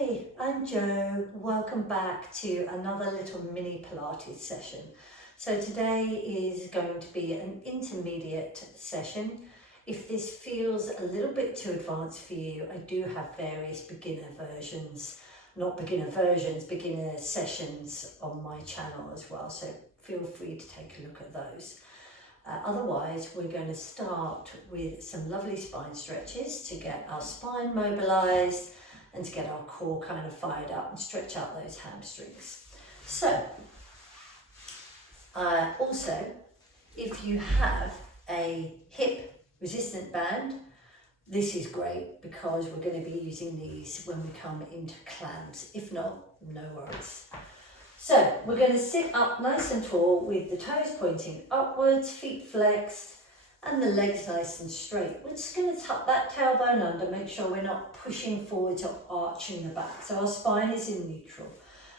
Hey, I'm Jo. Welcome back to another little mini Pilates session. So today is going to be an intermediate session. If this feels a little bit too advanced for you, I do have various beginner sessions on my channel as well. So feel free to take a look at those. Otherwise, we're going to start with some lovely spine stretches to get our spine mobilized and to get our core kind of fired up and stretch out those hamstrings. So, also, if you have a hip resistant band, this is great because we're going to be using these when we come into clams. If not, no worries. So, we're going to sit up nice and tall with the toes pointing upwards, feet flexed, and the legs nice and straight. We're just going to tuck that tailbone under, make sure we're not pushing forwards or arching the back. So our spine is in neutral.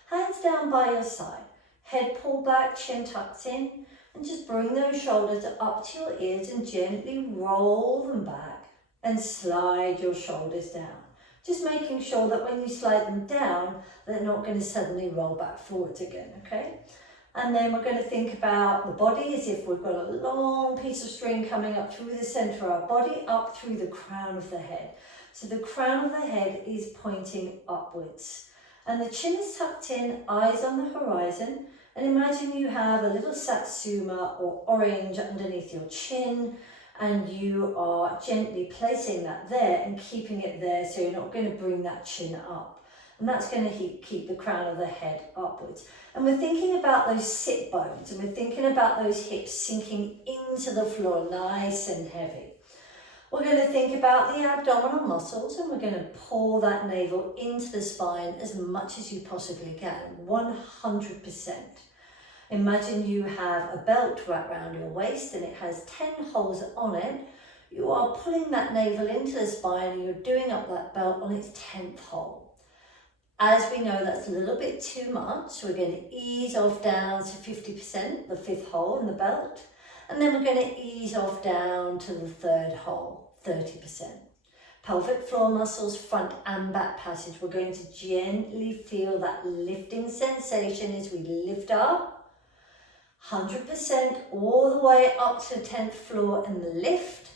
Hands down by your side. Head pulled back, chin tucked in, and just bring those shoulders up to your ears and gently roll them back and slide your shoulders down. Just making sure that when you slide them down, they're not going to suddenly roll back forwards again, okay? And then we're going to think about the body as if we've got a long piece of string coming up through the center of our body, up through the crown of the head. So the crown of the head is pointing upwards. And the chin is tucked in, eyes on the horizon. And imagine you have a little satsuma or orange underneath your chin, and you are gently placing that there and keeping it there so you're not going to bring that chin up. And that's going to keep the crown of the head upwards. And we're thinking about those sit bones, and we're thinking about those hips sinking into the floor nice and heavy. We're going to think about the abdominal muscles, and we're going to pull that navel into the spine as much as you possibly can, 100%. Imagine you have a belt wrapped around your waist and it has 10 holes on it. You are pulling that navel into the spine and you're doing up that belt on its 10th hole. As we know, that's a little bit too much, so we're going to ease off down to 50%, the 5th hole in the belt, and then we're going to ease off down to the 3rd hole, 30%. Pelvic floor muscles, front and back passage. We're going to gently feel that lifting sensation as we lift up, 100% all the way up to the 10th floor in the lift.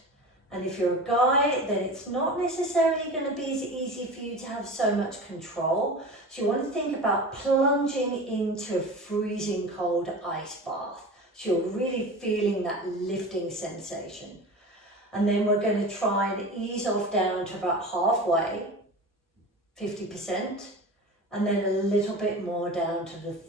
And if you're a guy, then it's not necessarily going to be as easy for you to have so much control. So you want to think about plunging into a freezing cold ice bath. So you're really feeling that lifting sensation. And then we're going to try and ease off down to about halfway, 50%. And then a little bit more down to the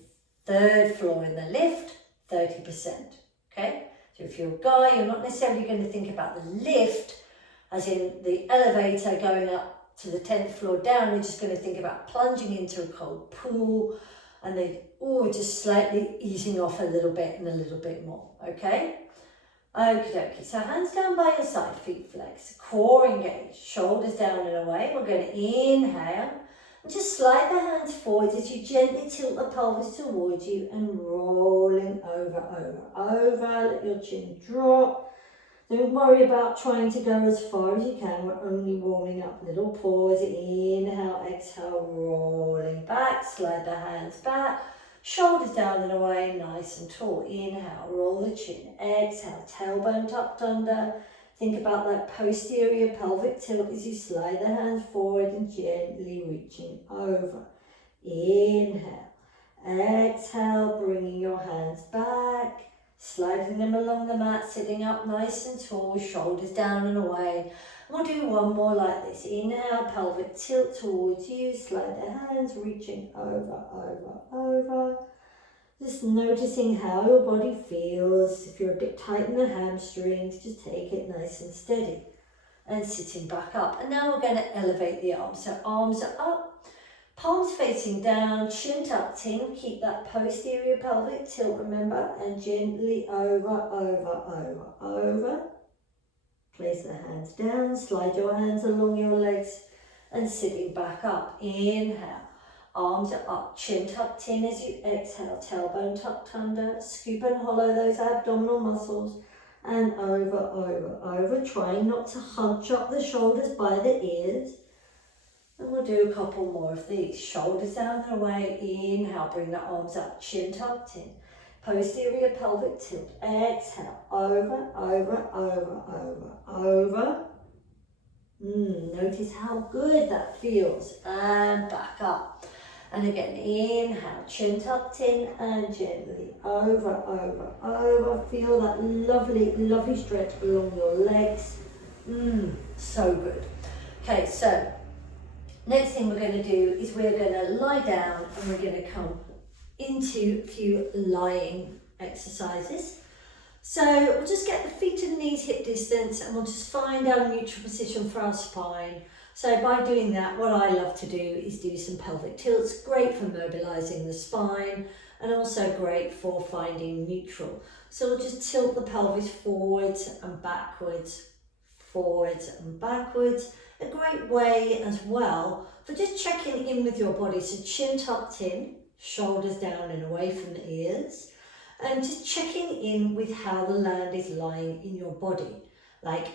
3rd floor in the lift, 30%. Okay? So if you're a guy, you're not necessarily going to think about the lift, as in the elevator going up to the 10th floor down. You're just going to think about plunging into a cold pool and then, just slightly easing off a little bit and a little bit more. Okay? Okie dokie. So hands down by your side, feet flexed, core engaged, shoulders down and away. We're going to inhale. And just slide the hands forward as you gently tilt the pelvis towards you and rolling over. Let your chin drop. Don't worry about trying to go as far as you can. We're only warming up. Little pause. Inhale, exhale, rolling back. Slide the hands back. Shoulders down and away, nice and tall. Inhale, roll the chin. Exhale, tailbone tucked under. Think about that posterior pelvic tilt as you slide the hands forward and gently reaching over. Inhale. Exhale, bringing your hands back, sliding them along the mat, sitting up nice and tall, shoulders down and away. We'll do one more like this. Inhale, pelvic tilt towards you, slide the hands, reaching over. Just noticing how your body feels. If you're a bit tight in the hamstrings, just take it nice and steady. And sitting back up. And now we're going to elevate the arms. So arms are up, palms facing down, chin tucked in. Keep that posterior pelvic tilt, remember. And gently over. Place the hands down, slide your hands along your legs and sitting back up. Inhale. Arms are up, chin tucked in as you exhale, tailbone tucked under, scoop and hollow those abdominal muscles, and over, trying not to hunch up the shoulders by the ears. And we'll do a couple more of these. Shoulders down and away. Inhale, bring the arms up, chin tucked in. Posterior pelvic tilt. Exhale, over, over, over, over, over. Notice how good that feels. And back up. And again, inhale, chin tucked in and gently over, over, over. Feel that lovely, lovely stretch along your legs. So good. Okay, so next thing we're going to do is we're going to lie down and we're going to come into a few lying exercises. So we'll just get the feet and knees hip distance and we'll just find our neutral position for our spine. So by doing that, what I love to do is do some pelvic tilts, great for mobilizing the spine and also great for finding neutral. So we'll just tilt the pelvis forwards and backwards, forwards and backwards. A great way as well for just checking in with your body. So chin tucked in, shoulders down and away from the ears. And just checking in with how the land is lying in your body. Like,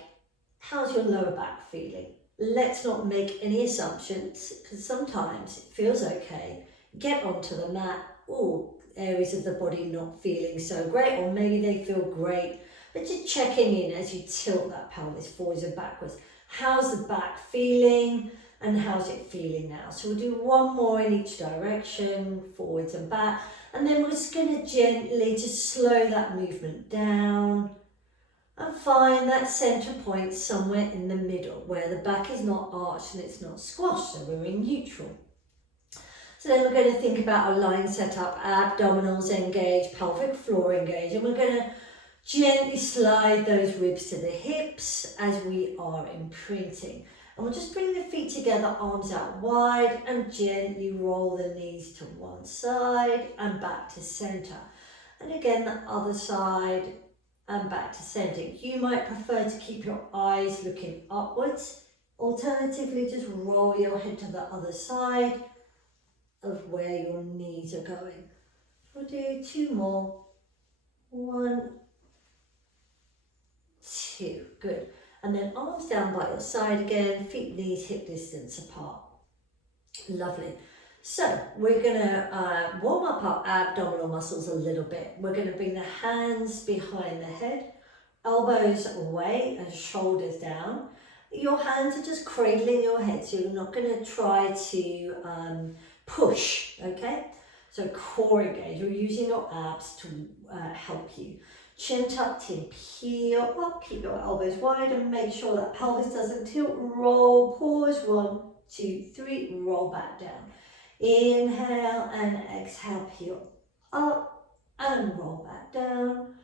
how's your lower back feeling? Let's not make any assumptions, because sometimes it feels okay. Get onto the mat. Oh, areas of the body not feeling so great, or maybe they feel great. But just checking in as you tilt that pelvis forwards and backwards. How's the back feeling? And how's it feeling now? So we'll do one more in each direction, forwards and back. And then we're just going to gently just slow that movement down and find that center point somewhere in the middle where the back is not arched and it's not squashed, so we're in neutral. So then we're going to think about our lying setup, abdominals engaged, pelvic floor engaged, and we're going to gently slide those ribs to the hips as we are imprinting. And we'll just bring the feet together, arms out wide, and gently roll the knees to one side and back to center. And again, the other side and back to center. You might prefer to keep your eyes looking upwards. Alternatively, just roll your head to the other side of where your knees are going. We'll do two more. 1, 2, good. And then arms down by your side again, feet, knees, hip distance apart. Lovely. So we're going to warm up our abdominal muscles a little bit. We're going to bring the hands behind the head, elbows away and shoulders down. Your hands are just cradling your head, so you're not going to try to push, okay? So core engage, you're using your abs to help you. Chin tucked in, peel up, keep your elbows wide and make sure that pelvis doesn't tilt. Roll, pause, 1, 2, 3, roll back down. Inhale and exhale, peel up and roll back down.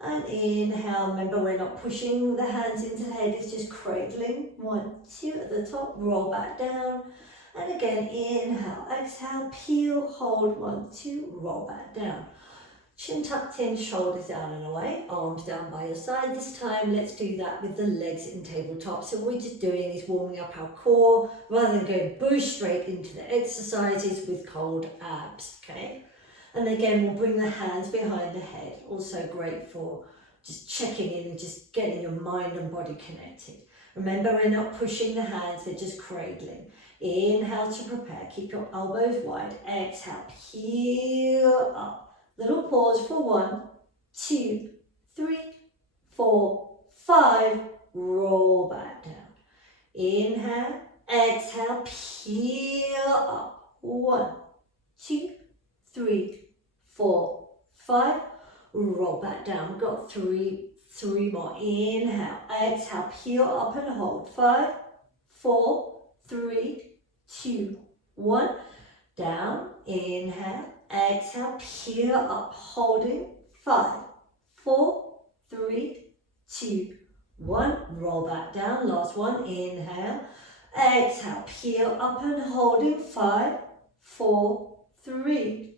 And inhale, remember we're not pushing the hands into the head, it's just cradling. 1, 2 at the top, roll back down. And again, inhale, exhale, peel, hold, 1, 2, roll back down. Chin tucked in, shoulders down and away, arms down by your side. This time, let's do that with the legs in tabletop. So what we're just doing is warming up our core rather than going bush straight into the exercises with cold abs, okay? And again, we'll bring the hands behind the head. Also great for just checking in and just getting your mind and body connected. Remember, we're not pushing the hands, they're just cradling. Inhale to prepare, keep your elbows wide. Exhale, peel up. Little pause for 1, 2, 3, 4, 5. Roll back down. Inhale, exhale, peel up. 1, 2, 3, 4, 5. Roll back down. We've got three more. Inhale, exhale, peel up and hold. 5, 4, 3, 2, 1. Down. Inhale. Exhale, peel up, holding. 5, 4, 3, 2, 1. Roll back down. Last one. Inhale. Exhale, peel up and holding. 5, 4, 3,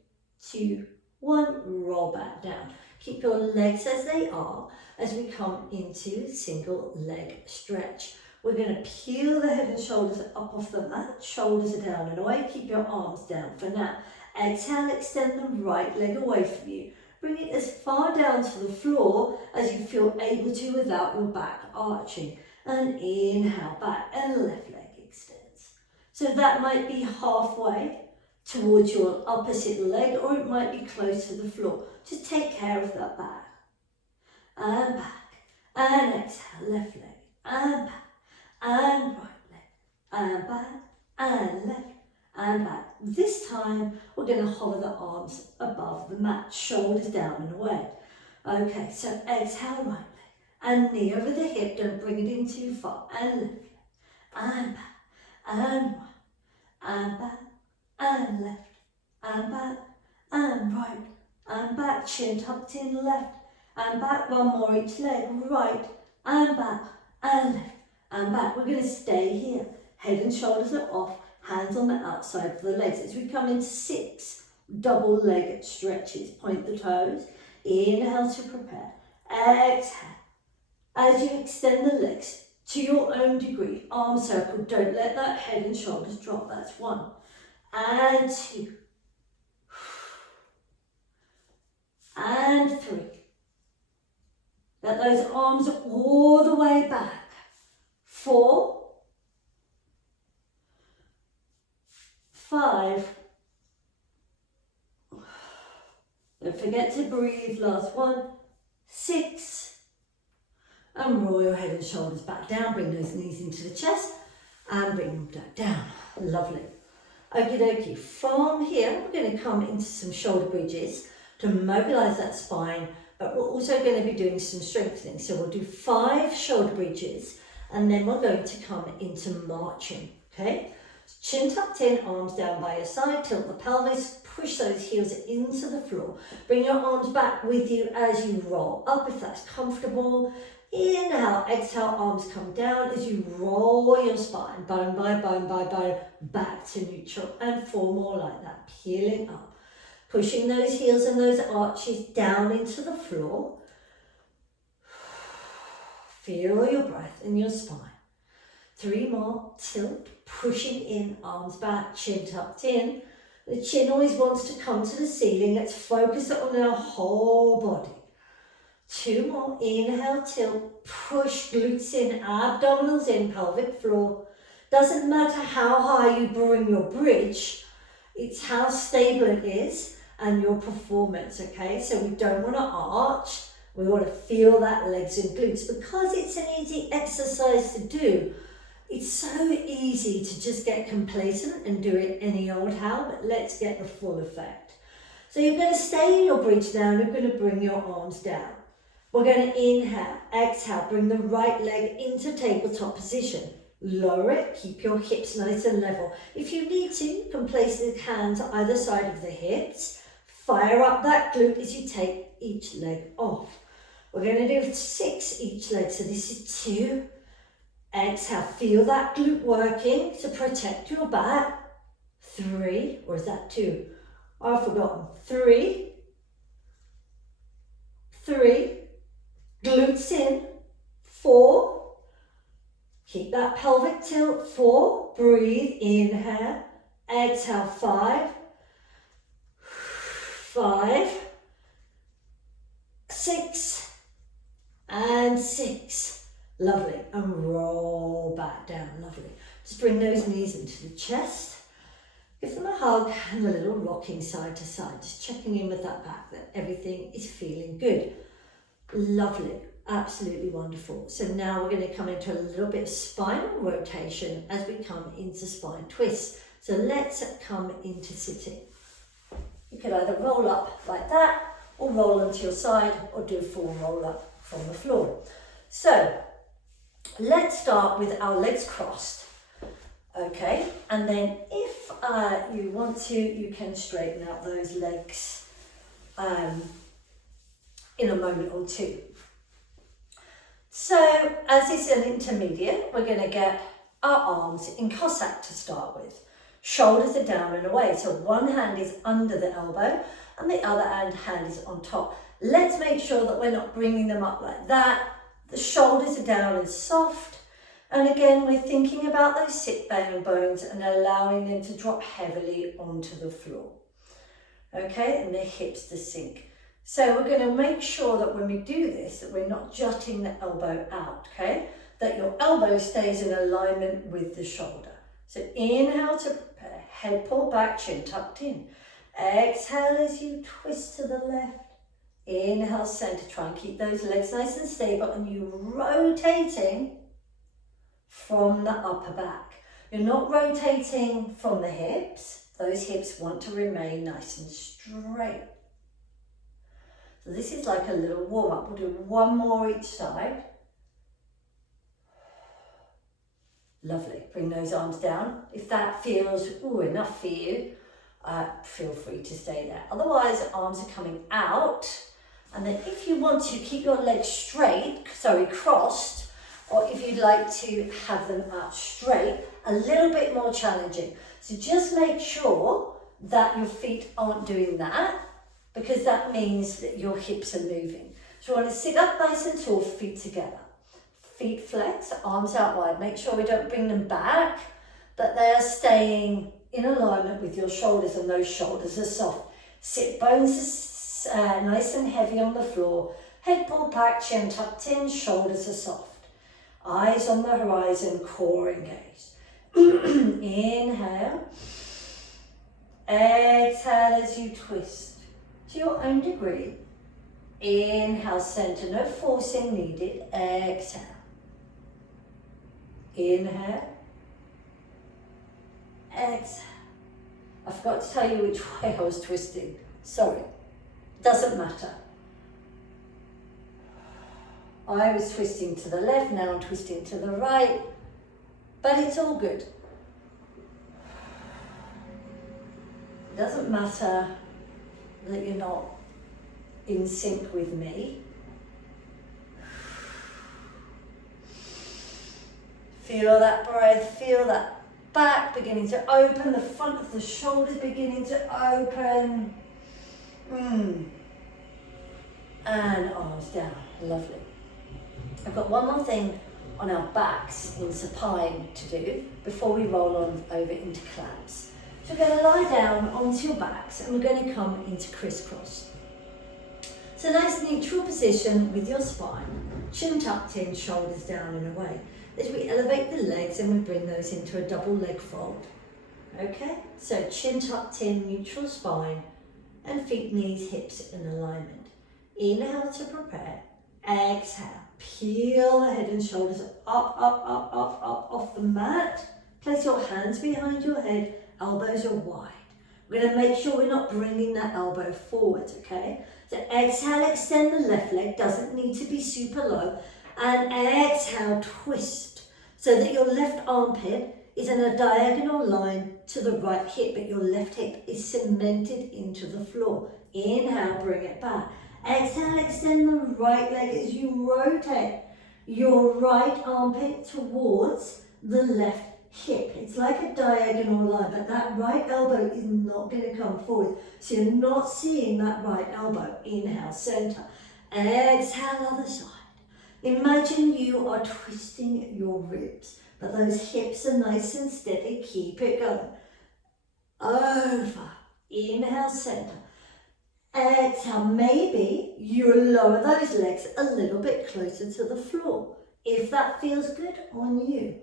2, 1. Roll back down. Keep your legs as they are as we come into single leg stretch. We're going to peel the head and shoulders up off the mat. Shoulders are down and away. Keep your arms down for now. Exhale, extend the right leg away from you. Bring it as far down to the floor as you feel able to without your back arching. And inhale back and left leg extends. So that might be halfway towards your opposite leg, or it might be close to the floor. Just take care of that back. And back. And exhale, left leg. And back. And right leg. And back. And left. And back. This time, we're going to hover the arms above the mat, shoulders down and away. Okay, so exhale, right leg. And knee over the hip, don't bring it in too far. And left leg. And back. And right. And back. And left. And back. And right. And back. Chin tucked in, left. And back. One more each leg. Right. And back. And left. And back. We're going to stay here. Head and shoulders are off. Hands on the outside of the legs. As we come into 6 double leg stretches. Point the toes. Inhale to prepare. Exhale. As you extend the legs to your own degree, arm circle. Don't let that head and shoulders drop. That's 1. And 2. And 3. Let those arms all the way back. 4. 5. Don't forget to breathe. Last 1. 6. And roll your head and shoulders back down. Bring those knees into the chest and bring them back down. Lovely. Okie dokie. From here, we're going to come into some shoulder bridges to mobilize that spine, but we're also going to be doing some strengthening. So we'll do 5 shoulder bridges, and then we're going to come into marching. Okay? Chin tucked in, arms down by your side, tilt the pelvis, push those heels into the floor. Bring your arms back with you as you roll up if that's comfortable. Inhale, exhale, arms come down as you roll your spine, bone by bone by bone, back to neutral, and 4 more like that, peeling up. Pushing those heels and those arches down into the floor. Feel your breath in your spine. 3 more, tilt, pushing in, arms back, chin tucked in. The chin always wants to come to the ceiling. Let's focus it on our whole body. 2 more, inhale, tilt, push, glutes in, abdominals in, pelvic floor. Doesn't matter how high you bring your bridge, it's how stable it is and your performance, okay? So we don't want to arch, we want to feel that legs and glutes. Because it's an easy exercise to do, it's so easy to just get complacent and do it any old how, but let's get the full effect. So you're going to stay in your bridge now, and you're going to bring your arms down. We're going to inhale, exhale, bring the right leg into tabletop position. Lower it, keep your hips nice and level. If you need to, you can place the hands either side of the hips. Fire up that glute as you take each leg off. We're going to do 6 each leg, so this is 2. Exhale, feel that glute working to protect your back. 3, or is that 2? I've forgotten. 3. Glutes in. 4. Keep that pelvic tilt. 4. Breathe. Inhale. Exhale. 5. 6. And 6. Lovely. And roll back down. Lovely. Just bring those knees into the chest. Give them a hug and a little rocking side to side. Just checking in with that back, that everything is feeling good. Lovely. Absolutely wonderful. So now we're going to come into a little bit of spinal rotation as we come into spine twists. So let's come into sitting. You can either roll up like that, or roll onto your side, or do a full roll up from the floor. So let's start with our legs crossed. Okay, and then if you want to, you can straighten out those legs in a moment or two. So as it's an intermediate, we're going to get our arms in Cossack to start with. Shoulders are down and away, so one hand is under the elbow and the other hand is on top. Let's make sure that we're not bringing them up like that. The shoulders are down and soft. And again, we're thinking about those sit bones and allowing them to drop heavily onto the floor. Okay, and the hips to sink. So we're going to make sure that when we do this, that we're not jutting the elbow out, okay? That your elbow stays in alignment with the shoulder. So inhale to prepare, head pulled back, chin tucked in. Exhale as you twist to the left. Inhale, center, try and keep those legs nice and stable, and you're rotating from the upper back. You're not rotating from the hips. Those hips want to remain nice and straight. So this is like a little warm up. We'll do one more each side. Lovely. Bring those arms down. If that feels enough for you, feel free to stay there. Otherwise, arms are coming out. And then if you want to, keep your legs crossed, or if you'd like to have them out straight, a little bit more challenging. So just make sure that your feet aren't doing that, because that means that your hips are moving. So you want to sit up nice and tall, feet together. Feet flex, arms out wide. Make sure we don't bring them back, but they're staying in alignment with your shoulders, and those shoulders are soft. Sit bones nice and heavy on the floor. Head pulled back, chin tucked in, shoulders are soft. Eyes on the horizon, core engaged. Inhale. Exhale as you twist to your own degree. Inhale, center, no forcing needed. Exhale. Inhale. Exhale. I forgot to tell you which way I was twisting. Sorry. Doesn't matter. I was twisting to the left, now I'm twisting to the right, but it's all good. It doesn't matter that you're not in sync with me. Feel that breath, feel that back beginning to open, the front of the shoulders beginning to open. And arms down, lovely. I've got one more thing on our backs in supine to do before we roll on over into claps. So we're going to lie down onto your backs and we're going to come into crisscross. So nice neutral position with your spine, chin tucked in, shoulders down and away. As we elevate the legs and we bring those into a double leg fold. Okay, so chin tucked in, neutral spine, and feet, knees, hips in alignment. Inhale to prepare. Exhale. Peel the head and shoulders up, off the mat. Place your hands behind your head. Elbows are wide. We're going to make sure we're not bringing that elbow forward, okay? So exhale, extend the left leg. Doesn't need to be super low. And exhale, twist. So that your left armpit is in a diagonal line to the right hip, but your left hip is cemented into the floor. Inhale, bring it back. Exhale, extend the right leg as you rotate your right armpit towards the left hip. It's like a diagonal line, but that right elbow is not going to come forward. So you're not seeing that right elbow. Inhale, center. Exhale, other side. Imagine you are twisting your ribs, but those hips are nice and steady. Keep it going. Over. Inhale, center. Exhale, maybe you lower those legs a little bit closer to the floor. If that feels good on you.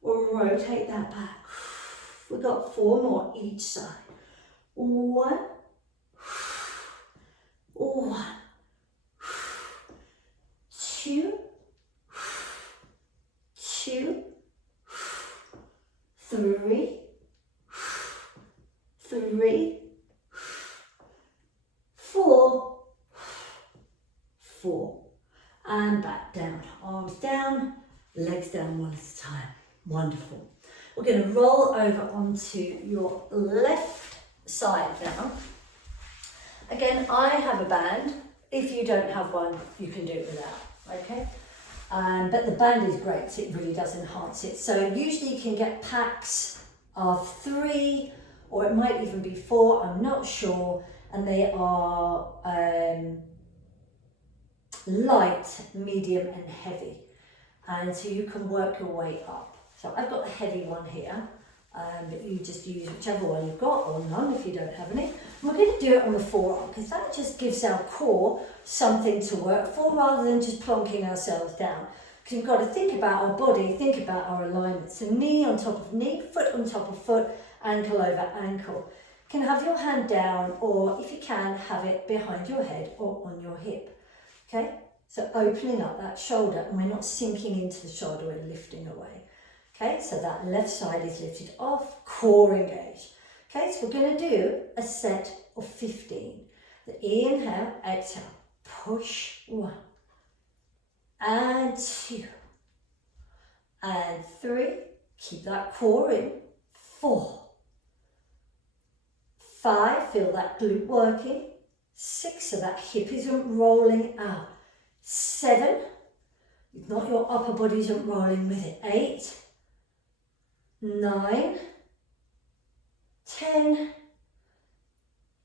We'll rotate that back. We've got 4 more each side. 1, 1, 2, 2, 3, 3, 4, 4, and back down. Arms down, legs down one at a time. Wonderful. We're going to roll over onto your left side now. Again, I have a band. If you don't have one, you can do it without, okay? But the band is great, so it really does enhance it. So usually you can get packs of 3, or it might even be 4, I'm not sure. And they are light, medium and heavy. And so you can work your way up. So I've got a heavy one here, but you just use whichever one you've got, or none if you don't have any. And we're going to do it on the forearm, because that just gives our core something to work for rather than just plonking ourselves down. Because you've got to think about our body, think about our alignment. So knee on top of knee, foot on top of foot, ankle over ankle. You can have your hand down, or if you can, have it behind your head or on your hip. Okay, so opening up that shoulder, and we're not sinking into the shoulder, we're lifting away. Okay, so that left side is lifted off, core engaged. Okay, so we're going to do a set of 15. The inhale, exhale, push 1, and 2, and 3, keep that core in, 4, 5, feel that glute working, 6, so that hip isn't rolling out, 7, if not your upper body isn't rolling with it, 8, 9, 10,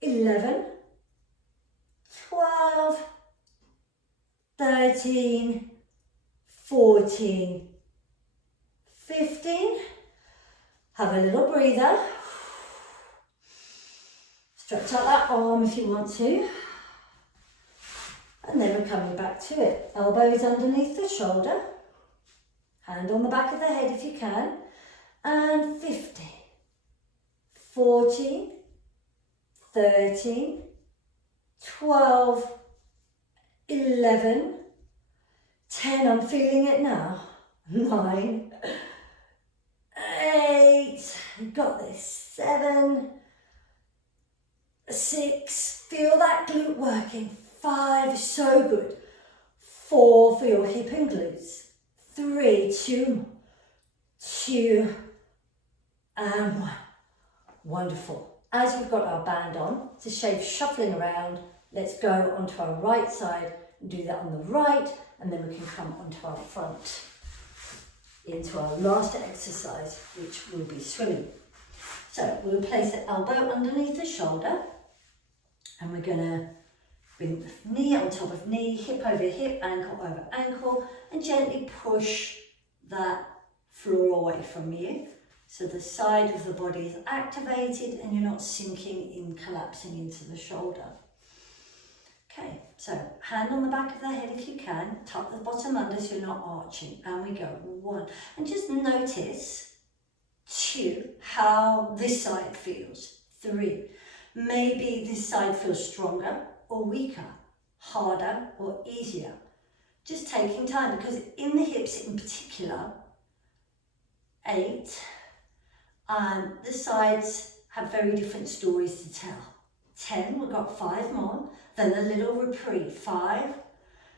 11, 12, 13, 14, 15. Have a little breather. Stretch out that arm if you want to. And then we're coming back to it. Elbows underneath the shoulder. Hand on the back of the head if you can. And 15, 14, 13, 12, 11, 10, I'm feeling it now, 9, 8, you've got this, 7, 6, feel that glute working, 5, so good, 4 for your hip and glutes, 3, 2, and 1, wonderful. As we've got our band on, it's a shape shuffling around, let's go onto our right side and do that on the right, and then we can come onto our front into our last exercise, which will be swimming. So we'll place the elbow underneath the shoulder, and we're going to bring the knee on top of knee, hip over hip, ankle over ankle, and gently push that floor away from you. So the side of the body is activated and you're not sinking in, collapsing into the shoulder. Okay, so hand on the back of the head if you can, tuck the bottom under so you're not arching, and we go 1. And just notice 2, how this side feels. 3, maybe this side feels stronger or weaker, harder or easier. Just taking time, because in the hips in particular, 8, the sides have very different stories to tell. 10, we've got 5 more, then a little reprieve. 5,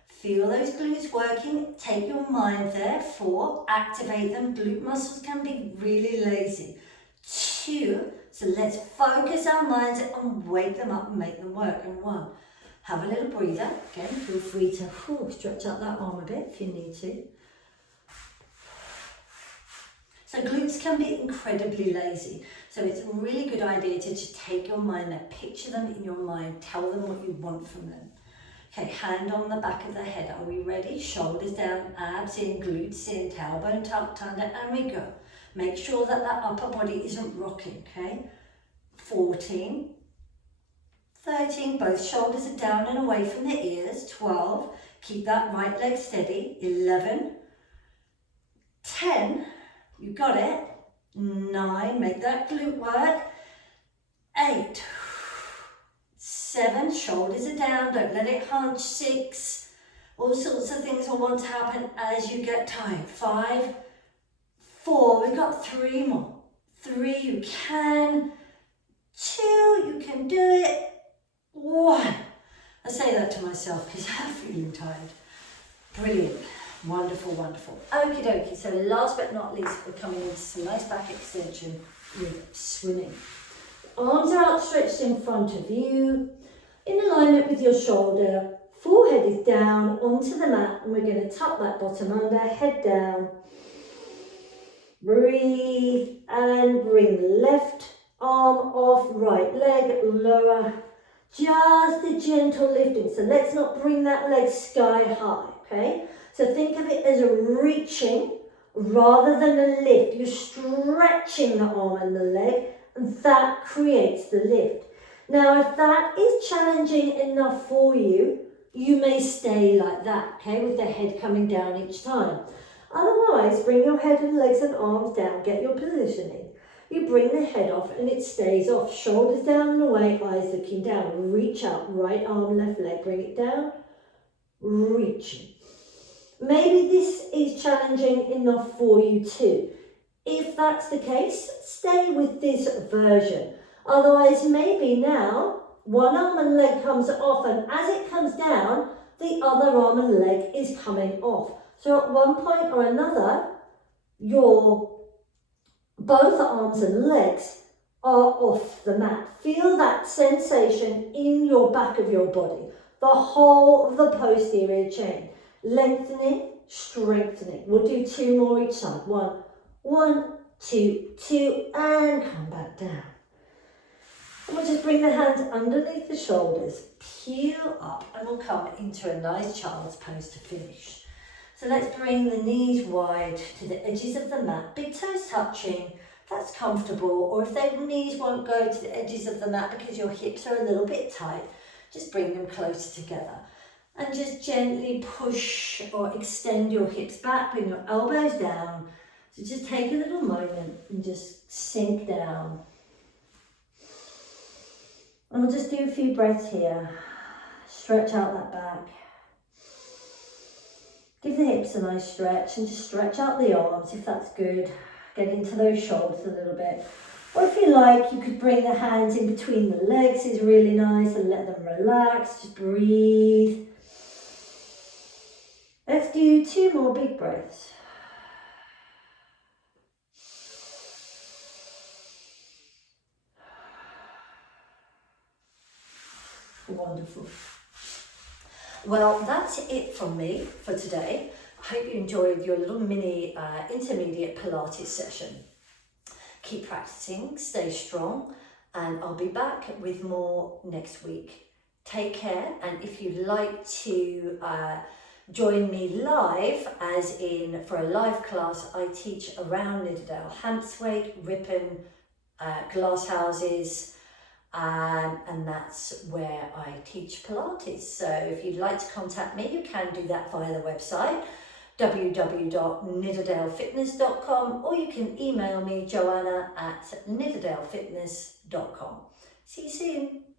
feel those glutes working, take your mind there. 4, activate them, glute muscles can be really lazy. 2, so let's focus our minds and wake them up and make them work. And 1, have a little breather. Again, feel free to stretch out that arm a bit if you need to. So glutes can be incredibly lazy. So it's a really good idea to just take your mind there, picture them in your mind, tell them what you want from them. Okay, hand on the back of the head. Are we ready? Shoulders down, abs in, glutes in, tailbone tucked under, and we go. Make sure that that upper body isn't rocking, okay? 14, 13, both shoulders are down and away from the ears. 12, keep that right leg steady. 11, 10, you got it. 9, make that glute work. 8, 7, shoulders are down, don't let it hunch. 6, all sorts of things will want to happen as you get tired. 5, 4, we've got 3 more. 3, you can. 2, you can do it. 1. I say that to myself because I'm feeling tired. Brilliant. Wonderful, wonderful. Okie dokie. So last but not least, we're coming into some nice back extension with swimming. Arms are outstretched in front of you, in alignment with your shoulder. Forehead is down onto the mat, and we're going to tuck that bottom under, head down. Breathe and bring left arm off, right leg lower. Just a gentle lifting. So let's not bring that leg sky high, okay? So think of it as a reaching rather than a lift. You're stretching the arm and the leg, and that creates the lift. Now, if that is challenging enough for you, you may stay like that, okay, with the head coming down each time. Otherwise, bring your head and legs and arms down, get your positioning. You bring the head off and it stays off. Shoulders down and away, eyes looking down. Reach out, right arm, left leg, bring it down. Reaching. Maybe this is challenging enough for you too. If that's the case, stay with this version. Otherwise, maybe now, one arm and leg comes off, and as it comes down, the other arm and leg is coming off. So at one point or another, your both arms and legs are off the mat. Feel that sensation in your back of your body, the whole of the posterior chain. Lengthening, strengthening. We'll do 2 more each side. 1, 2, 2, and come back down. And we'll just bring the hands underneath the shoulders, peel up, and we'll come into a nice child's pose to finish. So let's bring the knees wide to the edges of the mat, big toes touching, if that's comfortable, or if the knees won't go to the edges of the mat because your hips are a little bit tight, just bring them closer together. And just gently push or extend your hips back, bring your elbows down. So just take a little moment and just sink down. And we'll just do a few breaths here. Stretch out that back. Give the hips a nice stretch and just stretch out the arms if that's good. Get into those shoulders a little bit. Or if you like, you could bring the hands in between the legs, is really nice, and let them relax. Just breathe. Let's do 2 more big breaths. Wonderful. Well, that's it from me for today. I hope you enjoyed your little mini intermediate Pilates session. Keep practicing, stay strong, and I'll be back with more next week. Take care, and if you'd like to join me live, as in for a live class, I teach around Nidderdale, Hampswade, Ripon, glass houses, and that's where I teach Pilates. So if you'd like to contact me, you can do that via the website www.nidderdalefitness.com, or you can email me, Joanna at nidderdalefitness.com. See you soon.